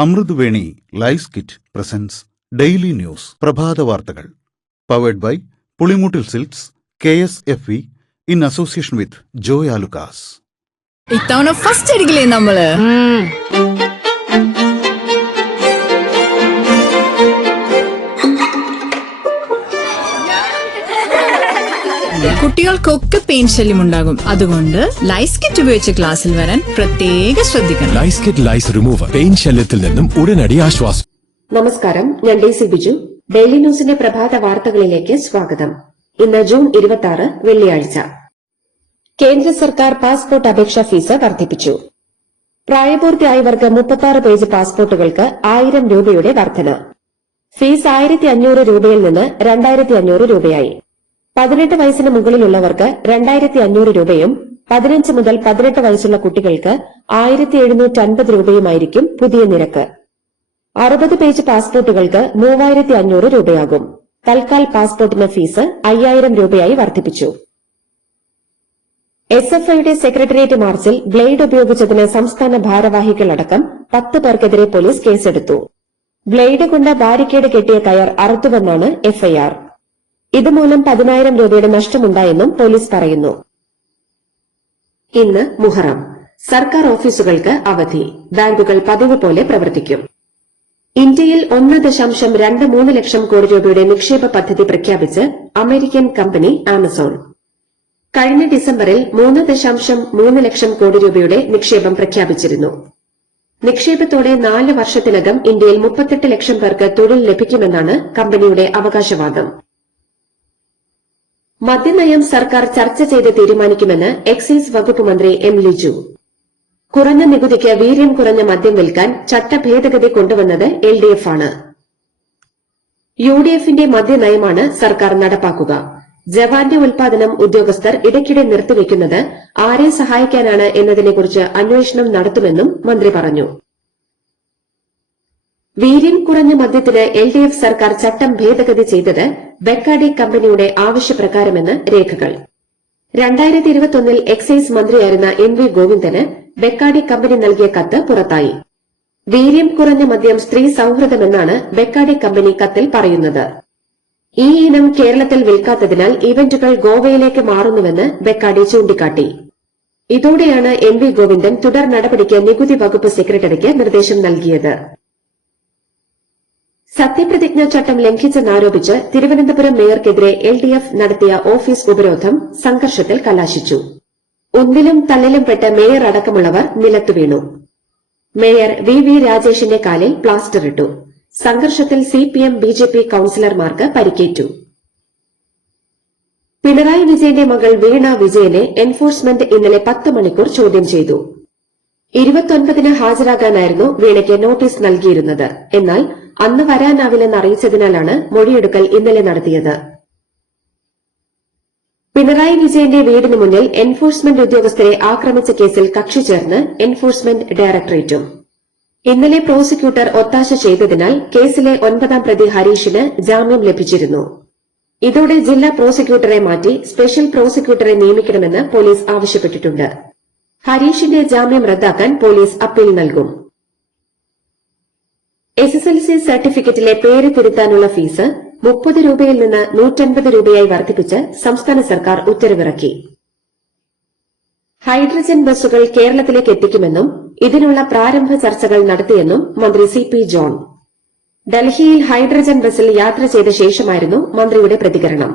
Amruthaveni lice kit presents daily news പ്രഭാത വാർത്തകൾ powered by Pulimoottil silks KSFE in association with Joy Alukkas. ഇത്തവണ first അടിക്കില്ലേ നമ്മള്? കുട്ടികൾക്കൊക്കെ പെയിൻ ശല്യം ഉണ്ടാകും. അതുകൊണ്ട് ലൈസ് കിറ്റ് ഉപയോഗിച്ച് ക്ലാസ്സിൽ വരാൻ പ്രത്യേകം ശ്രദ്ധിക്കണം. ലൈസ് കിറ്റ് ലൈസ് റിമൂവർ പെയിൻ ശല്യത്തിൽ നിന്നും ഉടനടി ആശ്വാസം. നമസ്കാരം, ഞാൻ DC ബിജു. ഡെയിലി ന്യൂസിന്റെ പ്രഭാത വാർത്തകളിലേക്ക് സ്വാഗതം. ഇന്ന് ജൂൺ 26 വെള്ളിയാഴ്ച. കേന്ദ്ര സർക്കാർ പാസ്പോർട്ട് അപേക്ഷാ ഫീസ് വർദ്ധിപ്പിച്ചു. പ്രായപൂർത്തിയായവർക്ക് 36 പേജ് പാസ്പോർട്ടുകൾക്ക് 1000 രൂപയുടെ വർധന. ഫീസ് 1500 രൂപയിൽ നിന്ന് 2500 രൂപയായി. 18 വയസ്സിന് മുകളിലുള്ളവർക്ക് 2500 രൂപയും 15 മുതൽ 18 വയസ്സുള്ള കുട്ടികൾക്ക് 1750 രൂപയുമായിരിക്കും പുതിയ നിരക്ക്. 60 പേജ് പാസ്പോർട്ടുകൾക്ക് 3500 രൂപയാകും. തൽക്കാൽ പാസ്പോർട്ടിന് ഫീസ് 5000 രൂപയായി വർദ്ധിപ്പിച്ചു. SFIയുടെ സെക്രട്ടേറിയറ്റ് മാർച്ചിൽ ബ്ലേഡ് ഉപയോഗിച്ചതിന് സംസ്ഥാന ഭാരവാഹികളടക്കം 10 പേർക്കെതിരെ പോലീസ് കേസെടുത്തു. ബ്ലേഡ് കൊണ്ട് ബാരിക്കേഡ് കെട്ടിയ കയർ അറുത്തുവെന്നാണ് FIR. ഇതുമൂലം 10000 രൂപയുടെ നഷ്ടമുണ്ടായെന്നും പോലീസ് പറയുന്നു. ഇന്ന് മുഹറം. സർക്കാർ ഓഫീസുകൾക്ക് അവധി. ബാങ്കുകൾ പതിവ് പോലെ പ്രവർത്തിക്കും. ഇന്ത്യയിൽ 1.23 ലക്ഷം കോടി രൂപയുടെ നിക്ഷേപ പദ്ധതി പ്രഖ്യാപിച്ച് അമേരിക്കൻ കമ്പനി ആമസോൺ. കഴിഞ്ഞ ഡിസംബറിൽ 3.3 ലക്ഷം കോടി രൂപയുടെ നിക്ഷേപം പ്രഖ്യാപിച്ചിരുന്നു. നിക്ഷേപത്തോടെ 4 വർഷത്തിനകം ഇന്ത്യയിൽ 38 ലക്ഷം പേർക്ക് തൊഴിൽ ലഭിക്കുമെന്നാണ് കമ്പനിയുടെ അവകാശവാദം. മദ്യനയം സർക്കാർ ചർച്ച ചെയ്ത് തീരുമാനിക്കുമെന്ന് എക്സൈസ് വകുപ്പ് മന്ത്രി M. ലിജു. കുറഞ്ഞ നികുതിക്ക് വീര്യം കുറഞ്ഞ മദ്യം വിൽക്കാൻ ചട്ടഭേദഗതി കൊണ്ടുവന്നത് LDF ആണ്. UDFന്റെ മദ്യനയമാണ് സർക്കാർ നടപ്പാക്കുക. ജവാന്റെ ഉൽപാദനം ഉദ്യോഗസ്ഥർ ഇടയ്ക്കിടെ നിർത്തിവെക്കുന്നത് ആരെ സഹായിക്കാനാണ് എന്നതിനെക്കുറിച്ച് അന്വേഷണം നടത്തുമെന്നും മന്ത്രി പറഞ്ഞു. വീര്യം കുറഞ്ഞ മദ്യത്തിന് LDF സർക്കാർ ചട്ടം ഭേദഗതി ചെയ്തത് ബെക്കാഡി കമ്പനിയുടെ ആവശ്യപ്രകാരമെന്ന് രേഖകൾ. 2021 എക്സൈസ് മന്ത്രിയായിരുന്ന MV ഗോവിന്ദന് ബെക്കാഡി കമ്പനി നൽകിയ കത്ത് പുറത്തായി. വീര്യം കുറഞ്ഞ മദ്യം സ്ത്രീ സൌഹൃദമെന്നാണ് ബെക്കാഡി കമ്പനി കത്തിൽ പറയുന്നത്. ഈ ഇനം കേരളത്തിൽ വിൽക്കാത്തതിനാൽ ഇവന്റുകൾ ഗോവയിലേക്ക് മാറുന്നുവെന്ന് ബെക്കാഡി ചൂണ്ടിക്കാട്ടി. ഇതോടെയാണ് MV ഗോവിന്ദൻ തുടർ നടപടിക്ക് നികുതി വകുപ്പ് സെക്രട്ടറിക്ക് നിർദ്ദേശം നൽകിയത്. സത്യപ്രതിജ്ഞാ ചട്ടം ലംഘിച്ചെന്നാരോപിച്ച് തിരുവനന്തപുരം മേയർക്കെതിരെ LDF നടത്തിയ ഓഫീസ് ഉപരോധം സംഘർഷത്തിൽ കലാശിച്ചു. ഒന്നിലും തല്ലിലും പെട്ട മേയർ അടക്കമുള്ളവർ നിലത്തു വീണു. മേയർ VV രാജേഷിന്റെ കാലിൽ പ്ലാസ്റ്റർ ഇട്ടു. സംഘർഷത്തിൽ CPM BJP കൌൺസിലർമാർക്ക് പരിക്കേറ്റു. പിണറായി വിജയന്റെ മകൾ വീണ വിജയനെ എൻഫോഴ്സ്മെന്റ് ഇന്നലെ 10 മണിക്കൂർ ചോദ്യം ചെയ്തു. 29-ന് ഹാജരാകാനായിരുന്നു വീണയ്ക്ക് നോട്ടീസ് നൽകിയിരുന്നത്. എന്നാൽ അന്ന് വരാനാവില്ലെന്ന് അറിയിച്ചതിനാലാണ് മൊഴിയെടുക്കൽ ഇന്നലെ നടത്തിയത്. പിണറായി വിജയന്റെ വീടിന് മുന്നിൽ എൻഫോഴ്സ്മെന്റ് ഉദ്യോഗസ്ഥരെ ആക്രമിച്ച കേസിൽ കക്ഷി ചേർന്ന് എൻഫോഴ്സ്മെന്റ് ഡയറക്ടറേറ്റും. ഇന്നലെ പ്രോസിക്യൂട്ടർ ഒത്താശ ചെയ്തതിനാൽ കേസിലെ 9ാം പ്രതി ഹരീഷിന് ജാമ്യം ലഭിച്ചിരുന്നു. ഇതോടെ ജില്ലാ പ്രോസിക്യൂട്ടറെ മാറ്റി സ്പെഷ്യൽ പ്രോസിക്യൂട്ടറെ നിയമിക്കണമെന്ന് പോലീസ് ആവശ്യപ്പെട്ടിട്ടുണ്ട്. ഹരീഷിന്റെ ജാമ്യം റദ്ദാക്കാൻ പോലീസ് അപ്പീൽ നൽകും. SSLC സർട്ടിഫിക്കറ്റിലെ പേര് തിരുത്താനുള്ള ഫീസ് 30 രൂപയിൽ നിന്ന് 150 രൂപയായി വർദ്ധിപ്പിച്ച് സംസ്ഥാന സർക്കാർ ഉത്തരവിറക്കി. ഹൈഡ്രജൻ ബസ്സുകൾ കേരളത്തിലേക്ക് എത്തിക്കുമെന്നും ഇതിനുള്ള പ്രാരംഭ ചർച്ചകൾ നടത്തിയെന്നും മന്ത്രി CP ജോൺ. ഡൽഹിയിൽ ഹൈഡ്രജൻ ബസ്സിൽ യാത്ര ചെയ്ത ശേഷമായിരുന്നു മന്ത്രിയുടെ പ്രതികരണം.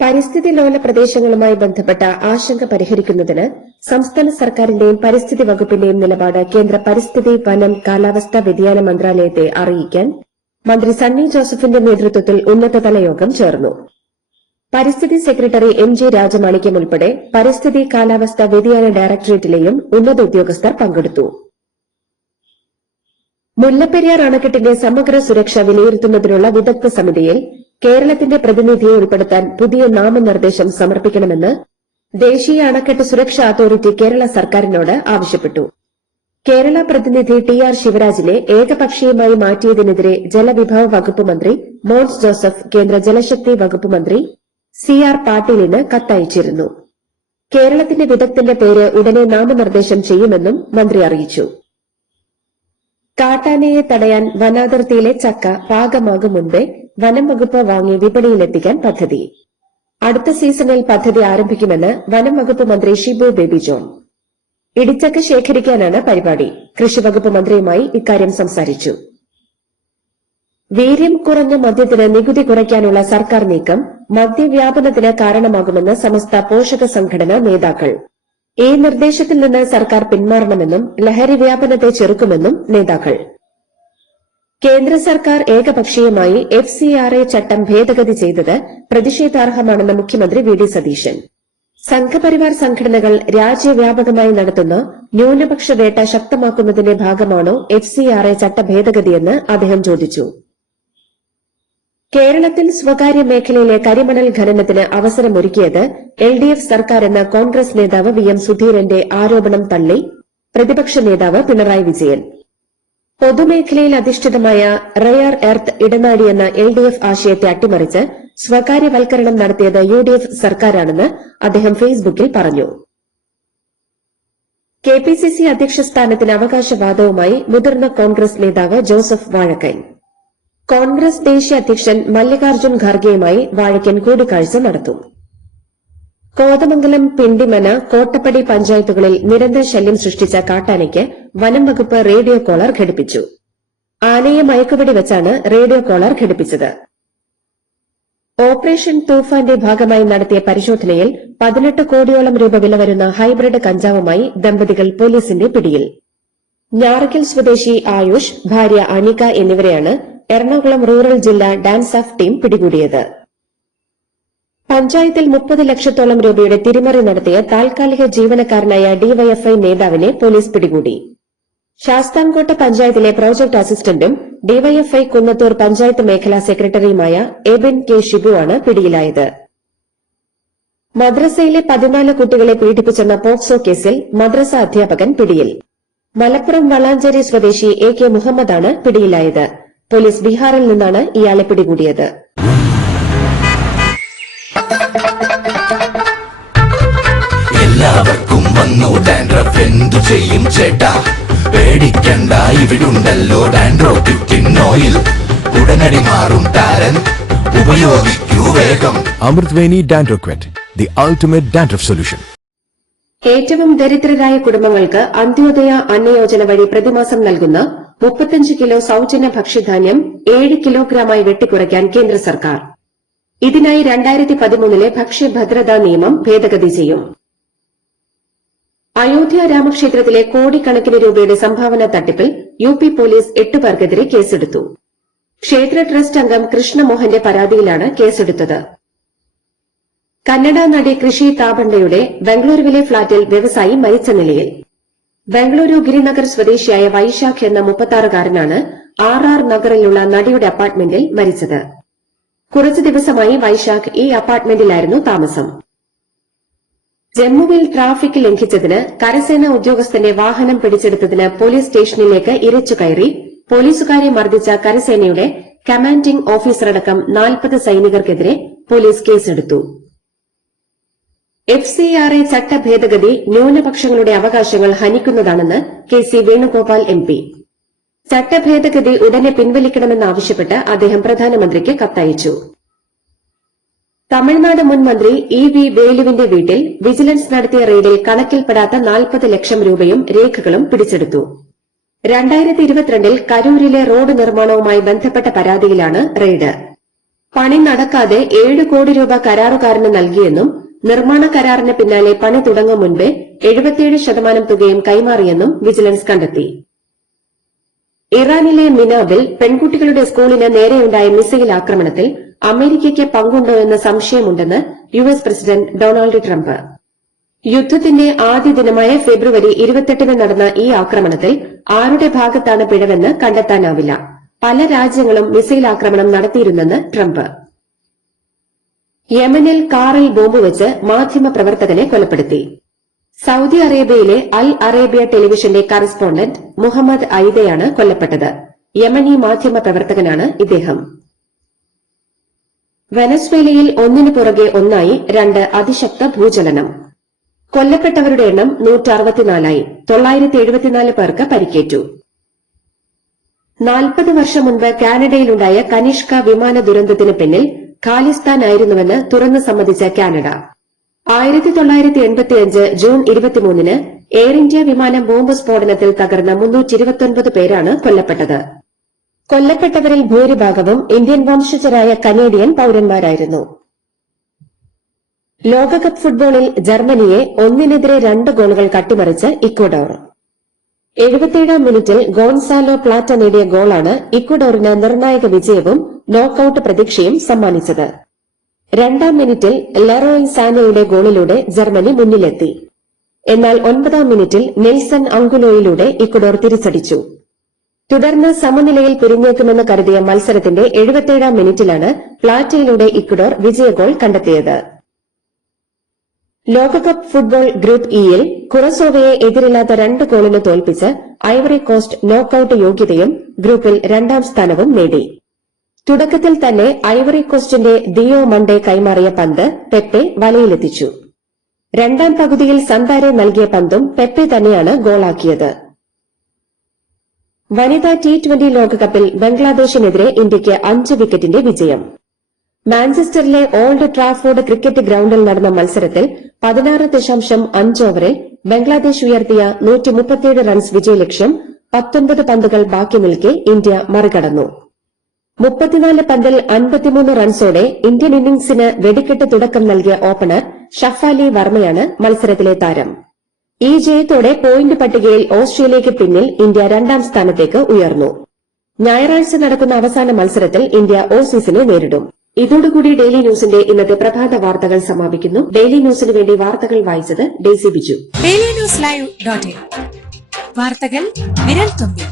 പരിസ്ഥിതി ലോല പ്രദേശങ്ങളുമായി ബന്ധപ്പെട്ട ആശങ്ക പരിഹരിക്കുന്നതിന് സംസ്ഥാന സർക്കാരിന്റെയും പരിസ്ഥിതി വകുപ്പിന്റെയും നിലപാട് കേന്ദ്ര പരിസ്ഥിതി, വനം, കാലാവസ്ഥാ വ്യതിയാന മന്ത്രാലയത്തെ അറിയിക്കാൻ മന്ത്രി സണ്ണി ജോസഫിന്റെ നേതൃത്വത്തിൽ ഉന്നതതല യോഗം ചേർന്നു. പരിസ്ഥിതി സെക്രട്ടറി MG രാജമാണിക്യം ഉൾപ്പെടെ പരിസ്ഥിതി കാലാവസ്ഥാ വ്യതിയാന ഡയറക്ടറേറ്റിലെയും ഉന്നത ഉദ്യോഗസ്ഥർ പങ്കെടുത്തു. മുല്ലപ്പെരിയാർ അണക്കെട്ടിന്റെ സമഗ്ര സുരക്ഷ വിലയിരുത്തുന്നതിനുള്ള വിദഗ്ധ സമിതിയിൽ കേരളത്തിന്റെ പ്രതിനിധിയെ ഉൾപ്പെടുത്താൻ പുതിയ നാമനിർദ്ദേശം സമർപ്പിക്കണമെന്ന് ദേശീയ അണക്കെട്ട് സുരക്ഷാ അതോറിറ്റി കേരള സർക്കാരിനോട് ആവശ്യപ്പെട്ടു. കേരള പ്രതിനിധി ടി.ആർ. ശിവരാജിനെ ഏകപക്ഷീയമായി മാറ്റിയതിനെതിരെ ജലവിഭവ വകുപ്പ് മന്ത്രി മോൻസ് ജോസഫ് കേന്ദ്ര ജലശക്തി വകുപ്പ് മന്ത്രി സി.ആർ. പാട്ടീലിന് കത്തയച്ചിരുന്നു. കേരളത്തിന്റെ വിദഗ്ധന്റെ പേര് ഉടനെ നാമനിർദ്ദേശം ചെയ്യുമെന്നും മന്ത്രി അറിയിച്ചു. കാട്ടാനയെ തടയാൻ വനാതിർത്തിയിലെ ചക്ക പാകമാകും മുൻപേ വനം വകുപ്പ് വാങ്ങി വിപണിയിലെത്തിക്കാൻ പദ്ധതി. അടുത്ത സീസണിൽ പദ്ധതി ആരംഭിക്കുമെന്ന് വനം വകുപ്പ് മന്ത്രി ഷിബു ബേബി ജോൺ. ഇടിച്ചക്ക ശേഖരിക്കാനാണ് പരിപാടി. കൃഷിവകുപ്പ് മന്ത്രിയുമായി ഇക്കാര്യം സംസാരിച്ചു. വീര്യം കുറഞ്ഞ മദ്യത്തിന് നികുതി കുറയ്ക്കാനുള്ള സർക്കാർ നീക്കം മദ്യവ്യാപനത്തിന് കാരണമാകുമെന്ന് സമസ്ത പോഷക സംഘടനാ നേതാക്കൾ. ഈ നിർദ്ദേശത്തിൽ നിന്ന് സർക്കാർ പിന്മാറണമെന്നും ലഹരി വ്യാപനത്തെ ചെറുക്കുമെന്നും നേതാക്കൾ. കേന്ദ്ര സർക്കാർ ഏകപക്ഷീയമായി FCRA ചട്ടം ഭേദഗതി ചെയ്തത് പ്രതിഷേധാർഹമാണെന്ന് മുഖ്യമന്ത്രി വി.ഡി. സതീശൻ. സംഘപരിവാർ സംഘടനകൾ രാജ്യവ്യാപകമായി നടത്തുന്ന ന്യൂനപക്ഷ വേട്ട ശക്തമാക്കുന്നതിന്റെ ഭാഗമാണോ FCRA ചട്ട ഭേദഗതിയെന്ന് അദ്ദേഹം ചോദിച്ചു. കേരളത്തിൽ സ്വകാര്യ മേഖലയിലെ കരിമണൽ ഖനനത്തിന് അവസരമൊരുക്കിയത് LDF സർക്കാരെന്ന കോൺഗ്രസ് നേതാവ് വി.എം. സുധീരന്റെ ആരോപണം തള്ളി പ്രതിപക്ഷ നേതാവ് പിണറായി വിജയൻ. പൊതുമേഖലയിൽ അധിഷ്ഠിതമായ റെയർ എർത്ത് ഇടനാഴിയെന്ന LDF ആശയത്തെ അട്ടിമറിച്ച് സ്വകാര്യവൽക്കരണം നടത്തിയത് UDF സർക്കാരാണെന്ന് അദ്ദേഹം ഫേസ്ബുക്കിൽ പറഞ്ഞു. KPCC അധ്യക്ഷ സ്ഥാനത്തിന് അവകാശവാദവുമായി മുതിർന്ന കോൺഗ്രസ് നേതാവ് ജോസഫ് വാഴക്കൻ. കോൺഗ്രസ് ദേശീയ അധ്യക്ഷൻ മല്ലികാർജ്ജുൻ ഖാർഗെയുമായി വാഴക്കൻ കൂടിക്കാഴ്ച നടത്തും. കോതമംഗലം, പിണ്ടിമന, കോട്ടപ്പടി പഞ്ചായത്തുകളിൽ നിരന്തര ശല്യം സൃഷ്ടിച്ച കാട്ടാനയ്ക്ക് വനം വകുപ്പ് റേഡിയോ കോളർ ഘടിപ്പിച്ചു. ആനയെ മയക്കുവെടി വെച്ചാണ് റേഡിയോ കോളർ ഘടിപ്പിച്ചത്. ഓപ്പറേഷൻ തൂഫാന്റെ ഭാഗമായി നടത്തിയ പരിശോധനയിൽ 18 കോടിയോളം രൂപ വില വരുന്ന ഹൈബ്രിഡ് കഞ്ചാവുമായി ദമ്പതികൾ പോലീസിന്റെ പിടിയിൽ. ഞാറയ്ക്കൽ സ്വദേശി ആയുഷ്, ഭാര്യ അനിക എന്നിവരെയാണ് എറണാകുളം റൂറൽ ജില്ലാ ഡാൻസ് ഓഫ് ടീം പിടികൂടിയത്. പഞ്ചായത്തിൽ 30 ലക്ഷത്തോളം രൂപയുടെ തിരിമറി നടത്തിയ താൽക്കാലിക ജീവനക്കാരനായ ഡിവൈഎഫ്ഐ നേതാവിനെ പോലീസ് പിടികൂടി. ശാസ്താംകോട്ട പഞ്ചായത്തിലെ പ്രോജക്ട് അസിസ്റ്റന്റും ഡിവൈഎഫ്ഐ കുന്നത്തൂർ പഞ്ചായത്ത് മേഖലാ സെക്രട്ടറിയുമായ എബിൻ കെ ഷിബുവാണ് പിടിയിലായത്. മദ്രസയിലെ 14 കുട്ടികളെ പീഡിപ്പിച്ചെന്ന പോക്സോ കേസിൽ മദ്രസ അധ്യാപകൻ പിടിയിൽ. മലപ്പുറം വളാഞ്ചേരി സ്വദേശി AK മുഹമ്മദാണ് പിടിയിലായത്. പോലീസ് ബീഹാറിൽ നിന്നാണ് ഇയാളെ പിടികൂടിയത്. എല്ലാവർക്കും വന്നു ഡാൻഡ്രഫ്, എന്തു ചെയ്യും ചേട്ടാ? പേടിക്കണ്ട, ഇവിടുണ്ടല്ലോ ഡാൻഡ്രോക്കിൻ ഓയിൽ. ഉടനടി മാറും താരൻ, ഉപയോഗിക്കൂ വേഗം. അമൃത്വേനി ഡാൻഡ്രോക്വെറ്റ്, ദി അൾട്ടിമേറ്റ് ഡാൻഡ്രഫ് സൊല്യൂഷൻ. ഏറ്റവും ദരിദ്രരായ കുടുംബങ്ങൾക്ക് അന്ത്യോദയ അന്നയോജന വഴി പ്രതിമാസം നൽകുന്ന 35 കിലോ സൌജന്യ ഭക്ഷ്യധാന്യം 7 കിലോഗ്രാമായി വെട്ടിക്കുറയ്ക്കാൻ കേന്ദ്ര സർക്കാർ. ഇതിനായി 2013 ഭക്ഷ്യഭദ്രതാ നിയമം ഭേദഗതി ചെയ്യും. അയോധ്യ രാമക്ഷേത്രത്തിലെ കോടിക്കണക്കിന് രൂപയുടെ സംഭാവന തട്ടിപ്പിൽ UP പോലീസ് 8 പേർക്കെതിരെ കേസെടുത്തു. ക്ഷേത്ര ട്രസ്റ്റ് അംഗം കൃഷ്ണമോഹന്റെ പരാതിയിലാണ് കേസെടുത്തത്. കന്നഡ നടി കൃഷി താപണ്ടയുടെ ബംഗളൂരുവിലെ ഫ്ളാറ്റിൽ വ്യവസായി മരിച്ച നിലയിൽ. ബംഗളൂരു ഗിരിനഗർ സ്വദേശിയായ വൈശാഖ് എന്ന 36-കാരനാണ് RR നഗറിലുള്ള നടിയുടെ അപ്പാർട്ട്മെന്റിൽ മരിച്ചത്. കുറച്ചു ദിവസമായി വൈശാഖ് ഈ അപ്പാർട്ട്മെന്റിലായിരുന്നു താമസം. ജമ്മുവിൽ ട്രാഫിക് ലംഘിച്ചതിന് കരസേനാ ഉദ്യോഗസ്ഥന്റെ വാഹനം പിടിച്ചെടുത്തതിന് പോലീസ് സ്റ്റേഷനിലേക്ക് ഇരച്ചുകയറി പോലീസുകാരെ മർദ്ദിച്ച കരസേനയുടെ കമാൻഡിംഗ് ഓഫീസറടക്കം 40 സൈനികർക്കെതിരെ പോലീസ് കേസെടുത്തു. FCRA ചട്ട ഭേദഗതി ന്യൂനപക്ഷങ്ങളുടെ അവകാശങ്ങൾ ഹനിക്കുന്നതാണെന്ന് KC വേണുഗോപാൽ MP. ചട്ടഭേദഗതി ഉടനെ പിൻവലിക്കണമെന്നാവശ്യപ്പെട്ട് അദ്ദേഹം പ്രധാനമന്ത്രിക്ക് കത്തയച്ചു. തമിഴ്നാട് മുൻ മന്ത്രി EV വേലുവിന്റെ വീട്ടിൽ വിജിലൻസ് നടത്തിയ റെയ്ഡിൽ കണക്കിൽപ്പെടാത്ത 40 ലക്ഷം രൂപയും രേഖകളും പിടിച്ചെടുത്തു. 2022 കരൂരിലെ റോഡ് നിർമ്മാണവുമായി ബന്ധപ്പെട്ട പരാതിയിലാണ് റെയ്ഡ്. പണി നടക്കാതെ 7 കോടി രൂപ കരാറുകാരന് നൽകിയെന്നും നിർമ്മാണ കരാറിന് പിന്നാലെ പണി തുടങ്ങും മുൻപേ 77% തുകയും കൈമാറിയെന്നും വിജിലൻസ് കണ്ടെത്തി. ഇറാനിലെ മിനാബിൽ പെൺകുട്ടികളുടെ സ്കൂളിന് നേരെയുണ്ടായ മിസൈൽ ആക്രമണത്തിൽ അമേരിക്കയ്ക്ക് പങ്കുണ്ടോ എന്ന സംശയമുണ്ടെന്ന് US പ്രസിഡന്റ് ഡൊണാൾഡ് ട്രംപ്. യുദ്ധത്തിന്റെ ആദ്യ ദിനമായ ഫെബ്രുവരി 28 നടന്ന ഈ ആക്രമണത്തിൽ ആരുടെ ഭാഗത്താണ് പിഴവെന്ന് കണ്ടെത്താനാവില്ല. പല രാജ്യങ്ങളും മിസൈൽ ആക്രമണം നടത്തിയിരുന്നെന്ന് ട്രംപ്. യമനിൽ കാറിൽ ബോംബ് വെച്ച് മാധ്യമപ്രവർത്തകനെ കൊലപ്പെടുത്തി. സൌദി അറേബ്യയിലെ അൽ അറേബ്യ ടെലിവിഷന്റെ കറസ്പോണ്ടന്റ് മുഹമ്മദ് ഐദയാണ് കൊല്ലപ്പെട്ടത്. യമനി മാധ്യമപ്രവർത്തകനാണ് ഇദ്ദേഹം. വെനസ്വേലയിൽ ഒന്നിനു പുറകെ ഒന്നായി 2 അതിശക്ത ഭൂചലനം. കൊല്ലപ്പെട്ടവരുടെ എണ്ണം 164ആയി. 974 പേർക്ക് പരിക്കേറ്റു. 40 വർഷം മുൻപ് കാനഡയിലുണ്ടായ കനിഷ്ക വിമാന ദുരന്തത്തിന് പിന്നിൽ ഖാലിസ്ഥാനായിരുന്നുവെന്ന് തുറന്നു സമ്മതിച്ച കാനഡ. 1985 ജൂൺ 23-ന് എയർ ഇന്ത്യ വിമാനം ബോംബ് സ്ഫോടനത്തിൽ തകർന്ന 329 പേരാണ് കൊല്ലപ്പെട്ടത്. കൊല്ലപ്പെട്ടവരിൽ ഭൂരിഭാഗവും ഇന്ത്യൻ വംശജരായ കനേഡിയൻ പൌരന്മാരായിരുന്നു. ലോകകപ്പ് ഫുട്ബോളിൽ ജർമ്മനിയെ 1-2 ഗോളുകൾ കട്ടിമറിച്ച് ഇക്വഡോർ. 77-ാം മിനിറ്റിൽ ഗോൺസാലോ പ്ലാറ്റ നേടിയ ഗോളാണ് ഇക്വഡോറിന് നിർണായക വിജയവും നോക്കൌട്ട് പ്രതീക്ഷയും സമ്മാനിച്ചത്. 2-ാം മിനിറ്റിൽ ലെറോയ് സാനയുടെ ഗോളിലൂടെ ജർമ്മനി മുന്നിലെത്തി. എന്നാൽ 9-ാം മിനിറ്റിൽ നെൽസൺ അങ്കുലോയിലൂടെ ഇക്വഡോർ തിരിച്ചടിച്ചു. തുടർന്ന് സമനിലയിൽ പിരിഞ്ഞേക്കുമെന്ന് കരുതിയ മത്സരത്തിന്റെ 77-ാം മിനിറ്റിലാണ് പ്ലാറ്റയിലൂടെ ഇക്വഡോർ വിജയഗോൾ കണ്ടെത്തിയത്. ലോകകപ്പ് ഫുട്ബോൾ ഗ്രൂപ്പ് ഇയിൽ കുറസോവയെ എതിരില്ലാത്ത 2 ഗോളിന് തോൽപ്പിച്ച് ഐവറി കോസ്റ്റ് നോക്കൌട്ട് യോഗ്യതയും ഗ്രൂപ്പിൽ 2ാം സ്ഥാനവും നേടി. തുടക്കത്തിൽ തന്നെ ഐവറി കോസ്റ്റിന്റെ ദിയോ മണ്ടേ കൈമാറിയ പന്ത് പെപ്പെ വലയിലെത്തിച്ചു. 2ാം പകുതിയിൽ സന്താരെ നൽകിയ പന്തും പെപ്പെ തന്നെയാണ് ഗോളാക്കിയത്. വനിതാ T20 ലോകകപ്പിൽ ബംഗ്ലാദേശിനെതിരെ ഇന്ത്യയ്ക്ക് 5 വിക്കറ്റിന്റെ വിജയം. മാഞ്ചസ്റ്ററിലെ ഓൾഡ് ട്രാഫോർഡ് ക്രിക്കറ്റ് ഗ്രൌണ്ടിൽ നടന്ന മത്സരത്തിൽ 16.5 ഓവറിൽ ബംഗ്ലാദേശ് ഉയർത്തിയ 137 റൺസ് വിജയലക്ഷ്യം 19 പന്തുകൾ ബാക്കി നിൽക്കെ ഇന്ത്യ മറികടന്നു. 34 പന്തിൽ 53 റൺസോടെ ഇന്ത്യൻ ഇന്നിംഗ്സിന് വെടിക്കെട്ട് തുടക്കം നൽകിയ ഓപ്പണർ ഷഫാലി വർമ്മയാണ് മത്സരത്തിലെ താരം. ഈ ജയത്തോടെ പോയിന്റ് പട്ടികയിൽ ഓസ്ട്രേലിയയ്ക്ക് പിന്നിൽ ഇന്ത്യ 2ാം സ്ഥാനത്തേക്ക് ഉയർന്നു. ഞായറാഴ്ച നടക്കുന്ന അവസാന മത്സരത്തിൽ ഇന്ത്യ ഓസീസിനെ നേരിടും. ഇതോടുകൂടി ഡെയിലി ന്യൂസിന്റെ ഇന്നത്തെ പ്രഭാത വാർത്തകൾ സമാപിക്കുന്നു. ഡെയിലി ന്യൂസിന് വേണ്ടി വാർത്തകൾ വായിച്ചത് ഡെയ്സി ബിജു. ഡെയിലി ന്യൂസ് ലൈവ്.in വാർത്തകൾ വിരൽത്തുമ്പിൽ.